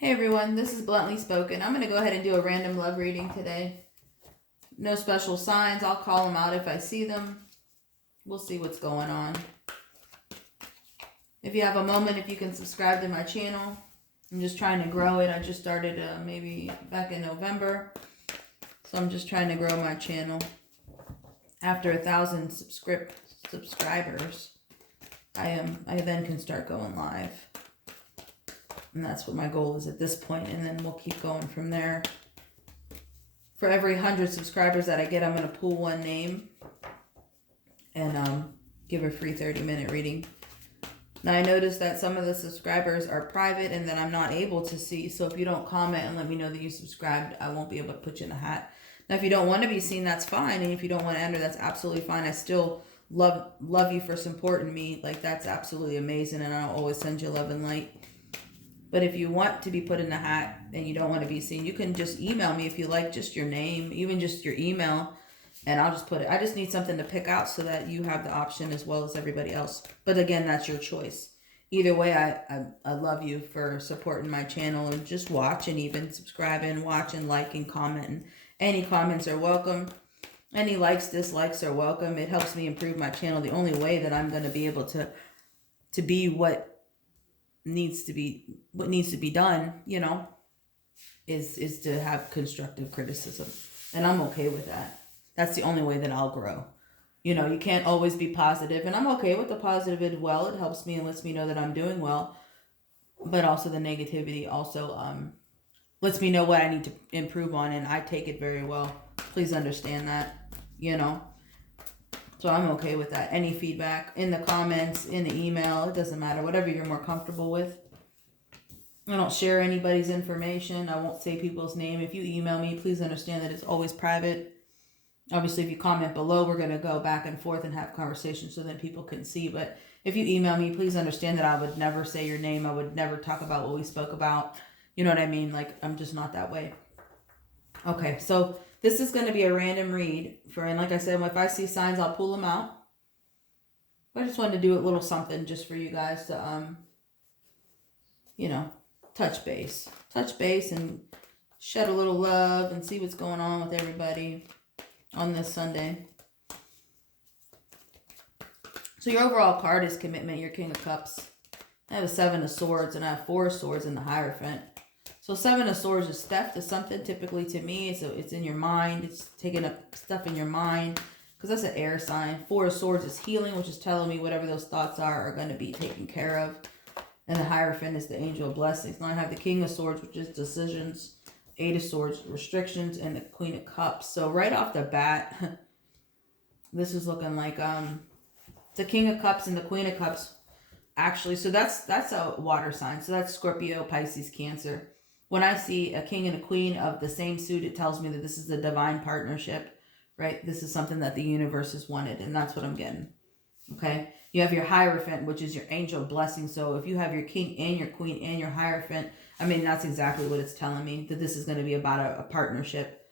Hey everyone, this is Bluntly Spoken. I'm going to go ahead and do a random love reading today. No special signs. I'll call them out if I see them. We'll see what's going on. If you have a moment, if you can subscribe to my channel. I'm just trying to grow it. I just started maybe back in November. So I'm just trying to grow my channel. After 1,000 subscribers, I then can start going live. And that's what my goal is at this point, and then we'll keep going from there. For every 100 subscribers that I get, I'm going to pull one name and give a free 30-minute reading. Now, I noticed that some of the subscribers are private and that I'm not able to see. So if you don't comment and let me know that you subscribed, I won't be able to put you in the hat. Now, if you don't want to be seen, that's fine. And if you don't want to enter, that's absolutely fine. I still love you for supporting me. Like, that's absolutely amazing. And I'll always send you love and light. But if you want to be put in the hat and you don't want to be seen, you can just email me if you like, just your name, even just your email, and I'll just put it. I just need something to pick out so that you have the option as well as everybody else. But again, that's your choice. Either way, I love you for supporting my channel and just watching, even subscribing, watching, liking, commenting. Any comments are welcome. Any likes, dislikes are welcome. It helps me improve my channel. The only way that I'm going to be able to be what needs to be done, you know, is to have constructive criticism, and I'm okay with that. That's the only way that I'll grow. You know, you can't always be positive, and I'm okay with the positive as well. It helps me and lets me know that I'm doing well, but also the negativity also lets me know what I need to improve on, and I take it very well. Please understand that, you know. So I'm okay with that. Any feedback in the comments, in the email, it doesn't matter. Whatever you're more comfortable with. I don't share anybody's information. I won't say people's name. If you email me, please understand that it's always private. Obviously, if you comment below, we're going to go back and forth and have conversations so that people can see. But if you email me, please understand that I would never say your name. I would never talk about what we spoke about. You know what I mean? Like, I'm just not that way. Okay, so this is going to be a random read and like I said, if I see signs, I'll pull them out. I just wanted to do a little something just for you guys to, you know, touch base and shed a little love and see what's going on with everybody on this Sunday. So your overall card is commitment. Your King of Cups. I have a 7 of Swords and I have 4 of Swords in the Hierophant. So 7 of Swords is theft of something, typically to me. So it's in your mind. It's taking up stuff in your mind because that's an air sign. 4 of Swords is healing, which is telling me whatever those thoughts are going to be taken care of. And the Hierophant is the Angel of Blessings. Now I have the King of Swords, which is decisions. 8 of Swords, restrictions, and the Queen of Cups. So right off the bat, this is looking like the King of Cups and the Queen of Cups. Actually, so that's a water sign. So that's Scorpio, Pisces, Cancer. When I see a king and a queen of the same suit, it tells me that this is a divine partnership, right? This is something that the universe has wanted, and that's what I'm getting, okay? You have your Hierophant, which is your angel blessing. So if you have your king and your queen and your Hierophant, I mean, that's exactly what it's telling me, that this is going to be about a partnership.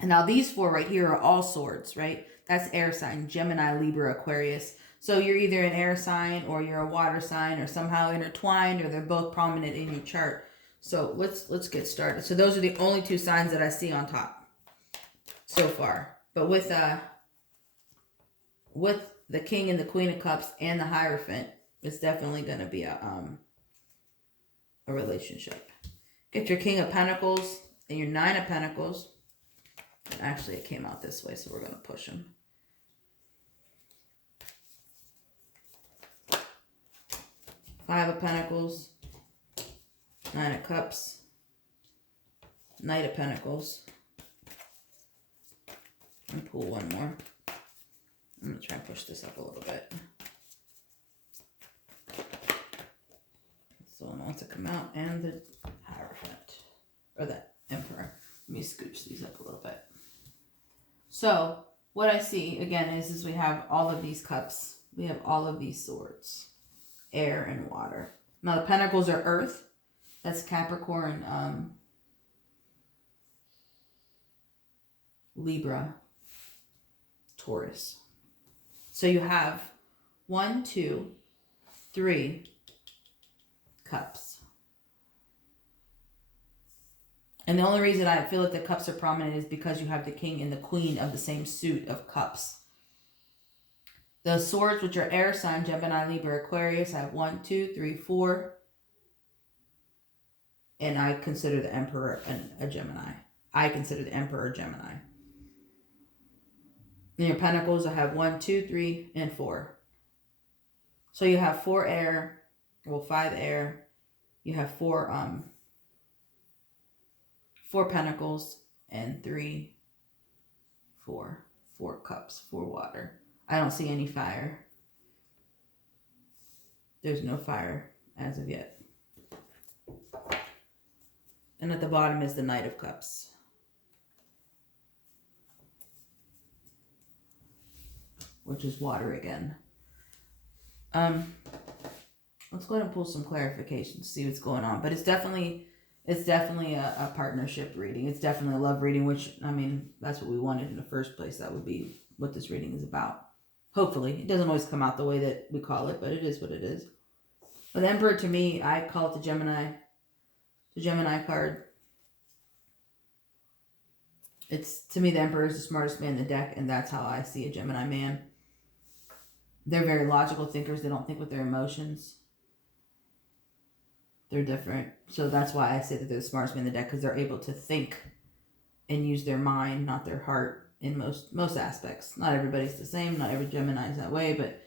And now these 4 right here are all swords, right? That's air sign, Gemini, Libra, Aquarius. So you're either an air sign or you're a water sign or somehow intertwined, or they're both prominent in your chart. So let's get started. So those are the only 2 signs that I see on top so far. But with the King and the Queen of Cups and the Hierophant, it's definitely going to be a relationship. Get your King of Pentacles and your 9 of Pentacles. And actually, it came out this way, so we're going to push them. 5 of Pentacles. 9 of Cups, Knight of Pentacles, and pull one more. I'm going to try and push this up a little bit. So one wants to come out, and the Hierophant, or the Emperor. Let me scooch these up a little bit. So what I see, again, is we have all of these cups. We have all of these swords, air and water. Now the Pentacles are earth. That's Capricorn, Libra, Taurus. So you have 1, 2, 3 cups. And the only reason I feel like the cups are prominent is because you have the king and the queen of the same suit of cups. The swords, which are air sign, Gemini, Libra, Aquarius, I have 1, 2, 3, 4. And I consider the Emperor a Gemini. I consider the Emperor a Gemini. In your Pentacles, I have 1, 2, 3, and 4. So you have 4 air, well, 5 air. You have 4 Pentacles and 3, 4. 4 cups, 4 water. I don't see any fire. There's no fire as of yet. And at the bottom is the Knight of Cups. Which is water again. Let's go ahead and pull some clarification to see what's going on. But it's definitely a partnership reading. It's definitely a love reading, which, I mean, that's what we wanted in the first place. That would be what this reading is about. Hopefully. It doesn't always come out the way that we call it, but it is what it is. But the Emperor, to me, I call it the Gemini card. It's, to me, the Emperor is the smartest man in the deck, and that's how I see a Gemini man. They're very logical thinkers. They don't think with their emotions. They're different. So that's why I say that they're the smartest man in the deck, because they're able to think and use their mind, not their heart, in most aspects. Not everybody's the same. Not every Gemini is that way, but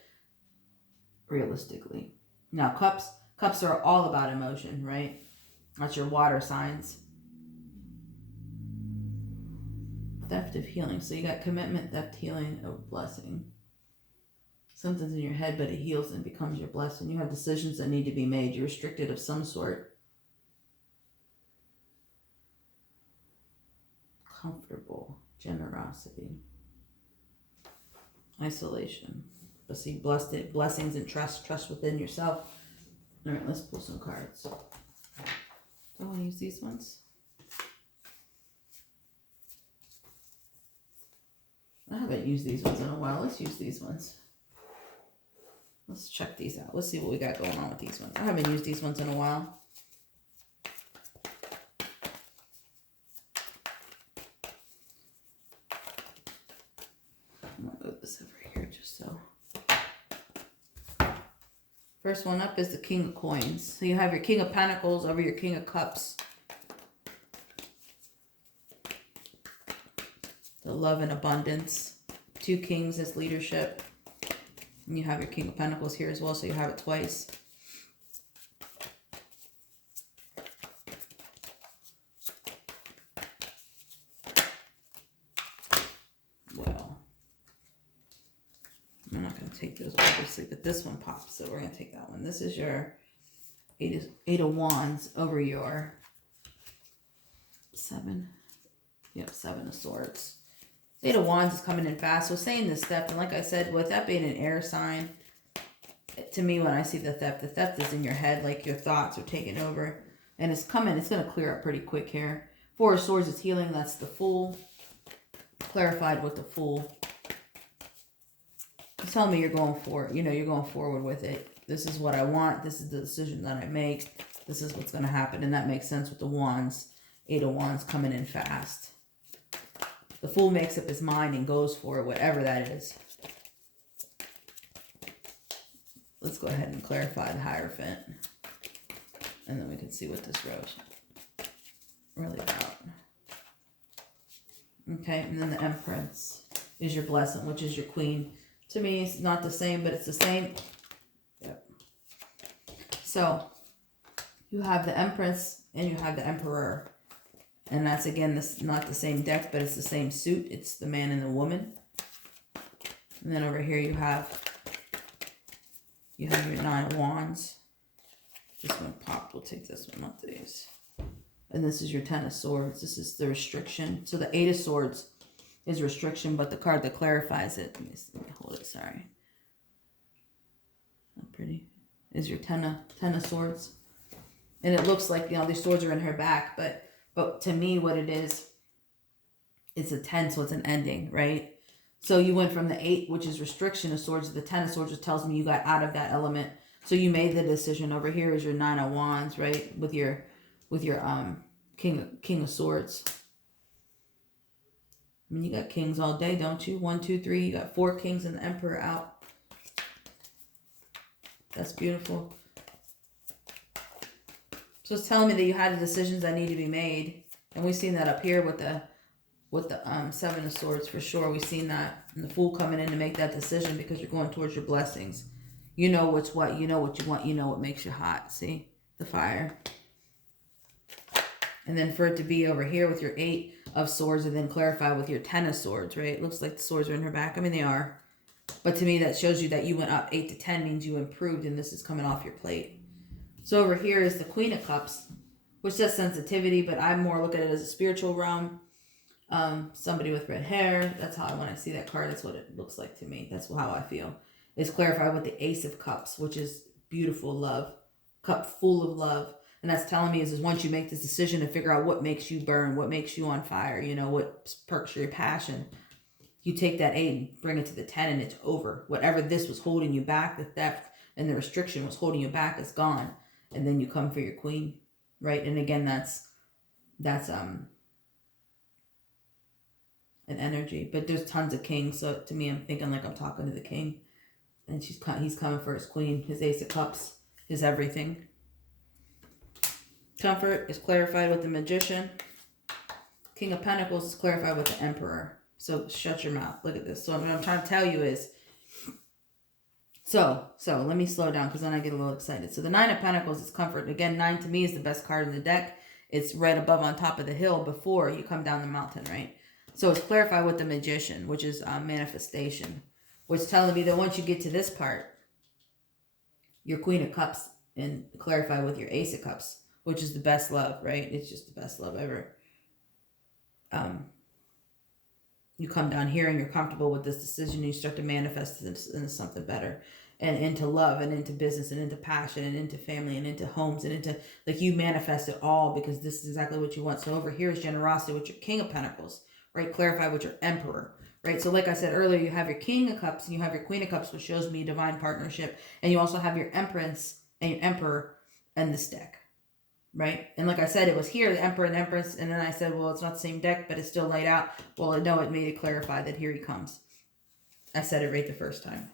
realistically. Now, cups are all about emotion, right? That's your water signs. Theft of healing. So you got commitment, theft, healing, or blessing. Something's in your head, but it heals and becomes your blessing. You have decisions that need to be made. You're restricted of some sort. Comfortable. Generosity. Isolation. But see, blessings and trust within yourself. All right, let's pull some cards. Do I want to use these ones? I haven't used these ones in a while. Let's use these ones. Let's check these out. Let's see what we got going on with these ones. I haven't used these ones in a while. I'm going to move this over here just so. First one up is the King of Coins. So you have your King of Pentacles over your King of Cups. The love and abundance. 2 kings as leadership. And you have your King of Pentacles here as well, so you have it twice. Well, I'm not going to take those obviously, but this one pops, so we're going to take that one. This is your Eight of Wands over your 7. Yep, 7 of Swords. Eight of Wands is coming in fast. So saying this theft, and like I said, with that being an air sign, to me when I see the theft is in your head, like your thoughts are taking over. And it's coming, it's going to clear up pretty quick here. 4 of Swords is healing, that's the Fool. Clarified with the Fool. It's telling me you're going for it. You know, you're going forward with it. This is what I want. This is the decision that I make. This is what's going to happen. And that makes sense with the Wands. 8 of Wands coming in fast. The Fool makes up his mind and goes for it, whatever that is. Let's go ahead and clarify the Hierophant. And then we can see what this rose really about. Okay, and then the Empress is your blessing, which is your queen. To me, it's not the same, but it's the same. Yep. So, you have the Empress and you have the Emperor. And that's, again, this not the same deck, but it's the same suit. It's the man and the woman. And then over here you have your 9 of Wands. This one popped. We'll take this one, not these. And this is your 10 of Swords. This is the restriction. So the 8 of Swords is restriction, but the card that clarifies it, let me hold it, sorry. Not pretty. Is your 10 of Swords. And it looks like, you know, these swords are in her back, but to me, what it is, it's a 10, so it's an ending, right? So you went from the 8, which is restriction of Swords, to the 10 of Swords, which tells me you got out of that element. So you made the decision. Over here is your 9 of Wands, right? With your King of Swords. I mean, you got kings all day, don't you? 1, 2, 3. You got 4 kings and the Emperor out. That's beautiful. So it's telling me that you had the decisions that need to be made. And we've seen that up here with the Seven of Swords for sure. We've seen that. And the Fool coming in to make that decision because you're going towards your blessings. You know what's what. You know what you want. You know what makes you hot. See? The fire. And then for it to be over here with your 8 of Swords and then clarify with your 10 of Swords, right? It looks like the swords are in her back. I mean, they are. But to me, that shows you that you went up 8 to 10 means you improved and this is coming off your plate. So over here is the Queen of Cups, which says sensitivity, but I more look at it as a spiritual realm. Somebody with red hair. That's how when I see that card, that's what it looks like to me. That's how I feel. It's clarified with the Ace of Cups, which is beautiful love. Cup full of love. And that's telling me is once you make this decision to figure out what makes you burn, what makes you on fire, you know, what perks your passion, you take that 8 and bring it to the 10 and it's over. Whatever this was holding you back, the theft and the restriction was holding you back is gone. And then you come for your queen, right? And again, that's an energy. But there's tons of kings. So to me, I'm thinking like I'm talking to the king. And he's coming for his queen, his Ace of Cups, his everything. Comfort is clarified with the Magician. King of Pentacles is clarified with the Emperor. So shut your mouth. Look at this. So what I'm trying to tell you is, so let me slow down because then I get a little excited. So the 9 of Pentacles is comfort. Again, 9 to me is the best card in the deck. It's right above on top of the hill before you come down the mountain, right? So it's clarified with the Magician, which is manifestation. Which is telling me that once you get to this part, your Queen of Cups and clarify with your Ace of Cups, which is the best love, right? It's just the best love ever. You come down here and you're comfortable with this decision and you start to manifest this into something better and into love and into business and into passion and into family and into homes and into, like, you manifest it all because this is exactly what you want. So over here is generosity with your King of Pentacles, right? Clarify with your Emperor, right? So like I said earlier, you have your King of Cups and you have your Queen of Cups, which shows me divine partnership. And you also have your Empress and your Emperor and this deck. Right? And like I said, it was here, the Emperor and Empress, and then I said, well, it's not the same deck, but it's still laid out. Well, no, it made it clarify that here he comes. I said it right the first time.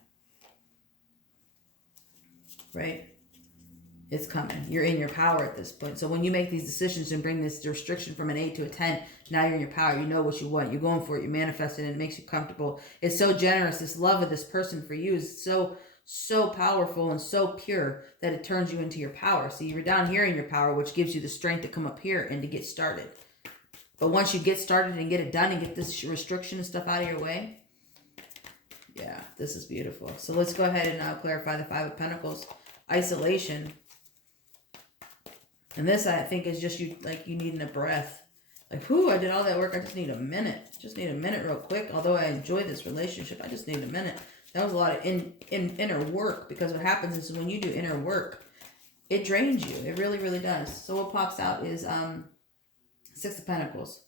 Right? It's coming. You're in your power at this point. So when you make these decisions and bring this restriction from an 8 to a 10, now you're in your power. You know what you want. You're going for it. You manifest it, and it makes you comfortable. It's so generous. This love of this person for you is so powerful and so pure that it turns you into your power. So you're down here in your power, which gives you the strength to come up here and to get started. But once you get started and get it done and get this restriction and stuff out of your way, yeah, this is beautiful. So let's go ahead and now clarify the 5 of Pentacles. Isolation. And this, I think, is just you needing a breath. Like, whew, I did all that work. I just need a minute. Just need a minute real quick. Although I enjoy this relationship, I just need a minute. That was a lot of inner work, because what happens is when you do inner work, it drains you. It really, really does. So what pops out is 6 of Pentacles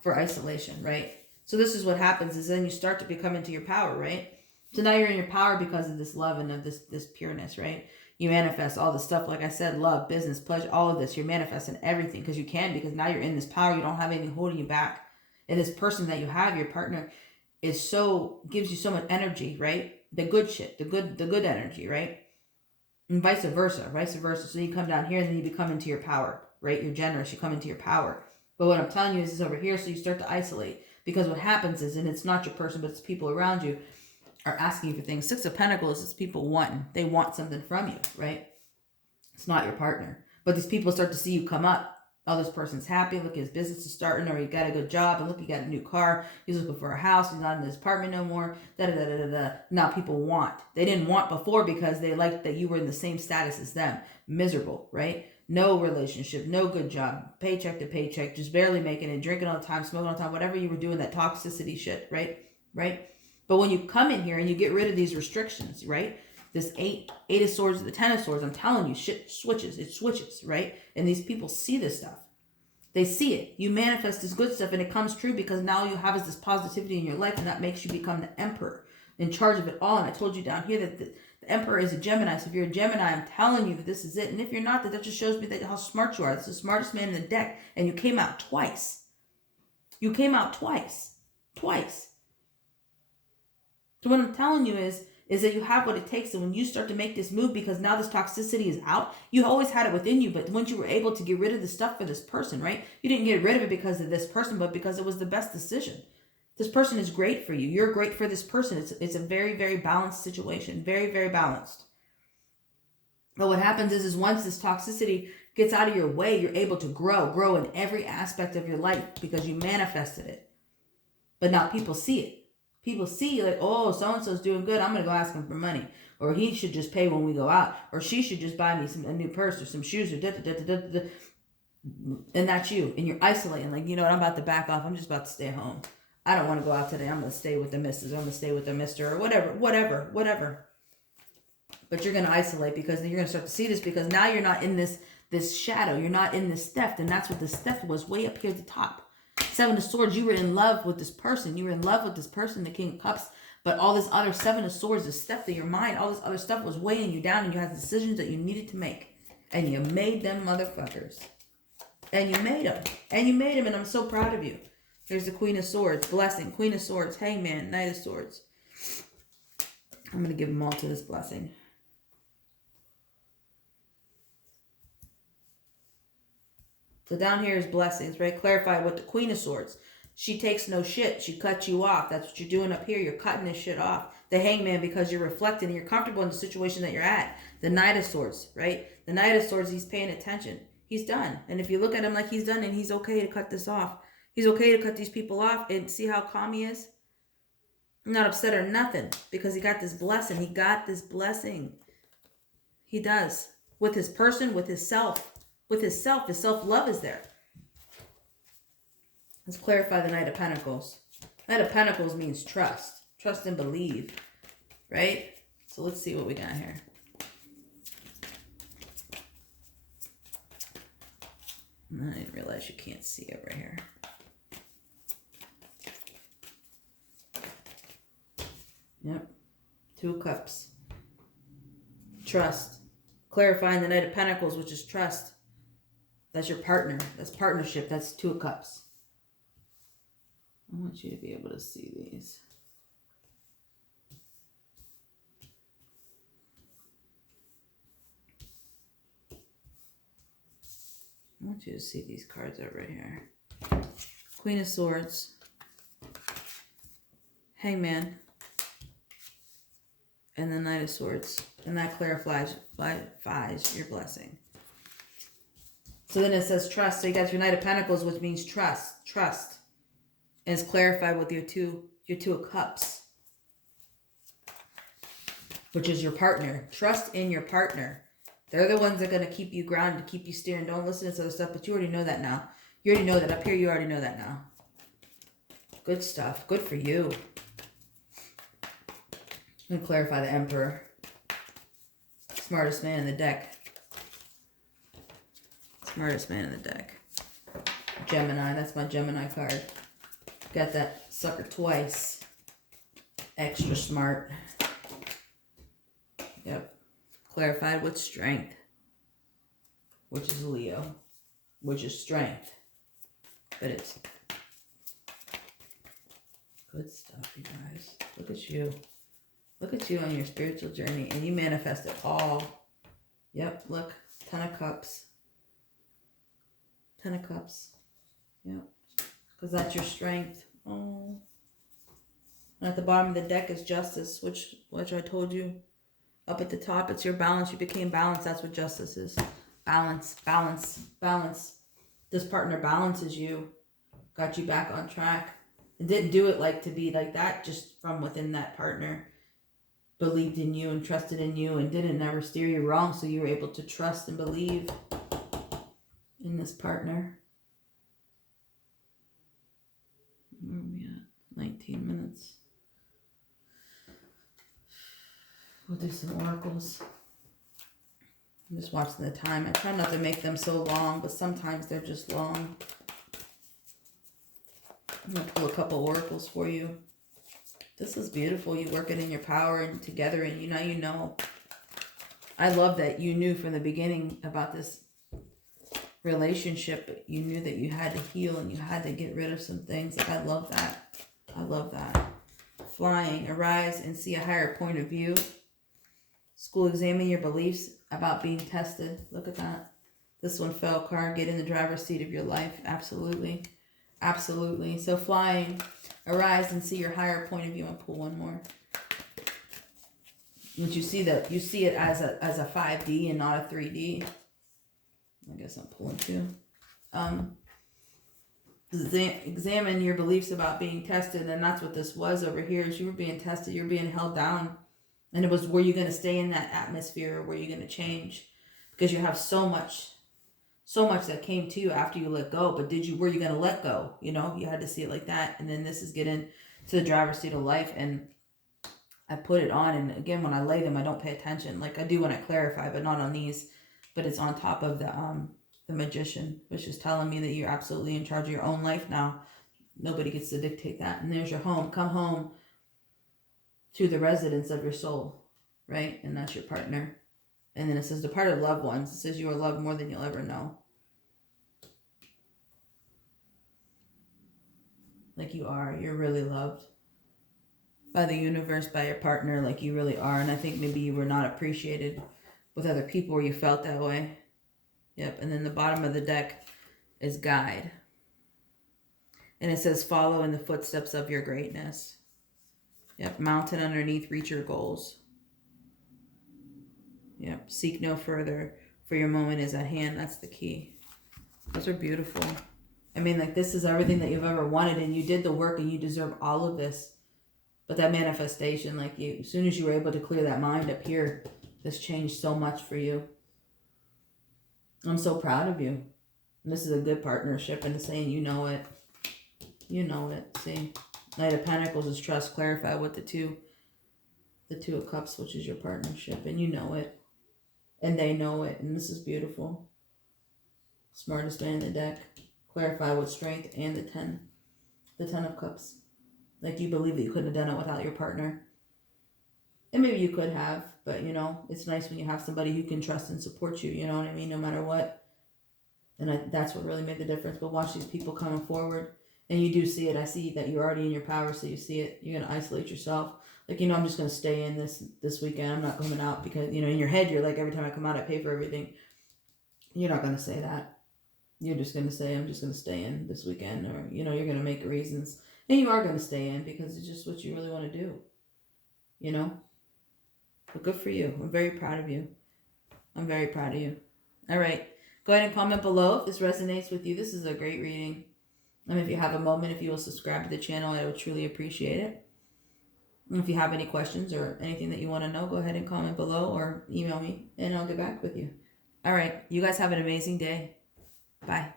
for isolation, right? So this is what happens is then you start to become into your power, right? So now you're in your power because of this love and of this pureness, right? You manifest all the stuff, like I said, love, business, pleasure, all of this. You're manifesting everything because you can, because now you're in this power. You don't have anything holding you back. And this person that you have, your partner, gives you so much energy, right? The good shit, the good energy, right? And vice versa. So you come down here and then you become into your power, right? You're generous, you come into your power. But what I'm telling you is over here, so you start to isolate, because what happens is, and it's not your person, but it's people around you are asking you for things. 6 of Pentacles is people wanting. They want something from you, right? It's not your partner. But these people start to see you come up. Oh, this person's happy. Look, his business is starting, or he got a good job, and look, he got a new car. He's looking for a house. He's not in his apartment no more. Now people want. They didn't want before because they liked that you were in the same status as them. Miserable, right? No relationship, no good job, paycheck to paycheck, just barely making it, drinking all the time, smoking all the time, whatever you were doing, that toxicity shit, right? But when you come in here and you get rid of these restrictions, right? This 8 of Swords, the 10 of Swords, I'm telling you, shit switches. It switches, right? And these people see this stuff. They see it. You manifest this good stuff and it comes true because now you have this positivity in your life, and that makes you become the Emperor. in charge of it all. And I told you down here that the Emperor is a Gemini. So if you're a Gemini, I'm telling you that this is it. And if you're not, that just shows me that how smart you are. It's the smartest man in the deck. And you came out twice. You came out twice. Twice. So what I'm telling you is that you have what it takes. And when you start to make this move, because now this toxicity is out, you always had it within you. But once you were able to get rid of the stuff for this person, right? You didn't get rid of it because of this person, but because it was the best decision. This person is great for you. You're great for this person. It's a very, very balanced situation. Very, very balanced. But what happens is once this toxicity gets out of your way, you're able to grow in every aspect of your life because you manifested it. But now people see it. People see like, oh, so-and-so's doing good. I'm going to go ask him for money. Or he should just pay when we go out. Or she should just buy me a new purse or some shoes or da-da-da-da-da-da. And that's you. And you're isolating. Like, you know what? I'm about to back off. I'm just about to stay home. I don't want to go out today. I'm going to stay with the missus. I'm going to stay with the mister or whatever. But you're going to isolate because you're going to start to see this because now you're not in this shadow. You're not in this theft. And that's what this theft was way up here at the top. Seven of Swords, you were in love with this person. You were in love with this person, the King of Cups. But all this other Seven of Swords, this stuff in your mind, all this other stuff was weighing you down and you had decisions that you needed to make. And you made them motherfuckers. And you made them. And I'm so proud of you. There's the Queen of Swords, blessing, Queen of Swords, Hangman, Knight of Swords. I'm going to give them all to this blessing. So down here is blessings, right? Clarify what the Queen of Swords. She takes no shit. She cuts you off. That's what you're doing up here. You're cutting this shit off. The Hangman, because you're reflecting and you're comfortable in the situation that you're at. The Knight of Swords, right? The Knight of Swords, he's paying attention. He's done. And if you look at him like he's done and he's okay to cut this off. He's okay to cut these people off and see how calm he is. I'm not upset or nothing because he got this blessing. He got this blessing. He does. With his person, with his self. With his self-love is there. Let's clarify the Knight of Pentacles. Knight of Pentacles means trust. Trust and believe. Right? So let's see what we got here. I didn't realize you can't see it right here. Yep. Two of Cups. Trust. Clarifying the Knight of Pentacles, which is trust. That's your partner. That's partnership. That's Two of Cups. I want you to be able to see these. I want you to see these cards out right here. Queen of Swords. Hangman. And the Knight of Swords. And that clarifies your blessing. So then it says trust. So you got your Knight of Pentacles, which means trust. Trust. And it's clarified with your two of Cups. Which is your partner. Trust in your partner. They're the ones that are going to keep you grounded, keep you steering. Don't listen to this other stuff, but you already know that now. You already know that. Up here, you already know that now. Good stuff. Good for you. I'm going to clarify the Emperor. Smartest man in the deck. Smartest man in the deck. Gemini. That's my Gemini card. Got that sucker twice. Extra smart. Yep. Clarified with Strength. Which is Leo. Which is strength. But it's good stuff, you guys. Look at you. Look at you on your spiritual journey. And you manifest it all. Yep, look. 10 of Cups. 10 of Cups. Yep. Because that's your strength. Oh. And at the bottom of the deck is Justice, which I told you. Up at the top, it's your balance. You became balanced. That's what Justice is. Balance, balance, balance. This partner balances you. Got you back on track. And didn't do it like to be like that, just from within that partner. Believed in you and trusted in you and didn't never steer you wrong, so you were able to trust and believe in this partner. Where are we at? 19 minutes. We'll do some oracles. I'm just watching the time. I try not to make them so long, but sometimes they're just long. I'm going to pull a couple oracles for you. This is beautiful. You working in your power and together, and you know. I love that you knew from the beginning about this relationship. But you knew that you had to heal and you had to get rid of some things. Like, I love that. I love that. Flying, arise and see a higher point of view. School, examine your beliefs about being tested. Look at that. This one fell. Car, get in the driver's seat of your life. Absolutely. Absolutely. So flying, arise and see your higher point of view, and pull one more. But you see that you see it as a 5D and not a 3D. I guess I'm pulling two. Examine your beliefs about being tested, and that's what this was over here. Is you were being tested, you're being held down, and it was, were you going to stay in that atmosphere, or were you going to change? Because you have so much that came to you after you let go. But were you going to let go? You know, you had to see it like that. And then this is getting to the driver's seat of life, and I put it on, and again, when I lay them, I don't pay attention. Like I do when I clarify, but not on these. But it's on top of the Magician, which is telling me that you're absolutely in charge of your own life now. Nobody gets to dictate that. And there's your home. Come home to the residence of your soul, right? And that's your partner. And then it says departed loved ones. It says you are loved more than you'll ever know. Like you are. You're really loved by the universe, by your partner, like you really are. And I think maybe you were not appreciated with other people, or you felt that way. Yep. And then the bottom of the deck is guide. And it says follow in the footsteps of your greatness. Yep. Mountain underneath, reach your goals. Yep. Seek no further, for your moment is at hand. That's the key. Those are beautiful. I mean, like, this is everything that you've ever wanted, and you did the work, and you deserve all of this. But that manifestation, like, as soon as you were able to clear that mind up here, this changed so much for you. I'm so proud of you. And this is a good partnership, and it's saying you know it. You know it. See, Knight of Pentacles is trust. Clarify what the Two of Cups, which is your partnership, and you know it, and they know it, and this is beautiful. Smartest man in the deck. Clarify what strength, and the Ten of Cups. Like, you believe that you couldn't have done it without your partner. And maybe you could have, but, you know, it's nice when you have somebody who can trust and support you, you know what I mean, no matter what. And that's what really made the difference. But watch these people coming forward, and you do see it. I see that you're already in your power, so you see it. You're going to isolate yourself. Like, you know, I'm just going to stay in this weekend. I'm not coming out because, you know, in your head, you're like, every time I come out, I pay for everything. You're not going to say that. You're just going to say, I'm just going to stay in this weekend, or, you know, you're going to make reasons. And you are going to stay in because it's just what you really want to do, you know? But good for you. I'm very proud of you. I'm very proud of you. All right. Go ahead and comment below if this resonates with you. This is a great reading. And if you have a moment, if you will subscribe to the channel, I would truly appreciate it. And if you have any questions or anything that you want to know, go ahead and comment below or email me, and I'll get back with you. All right. You guys have an amazing day. Bye.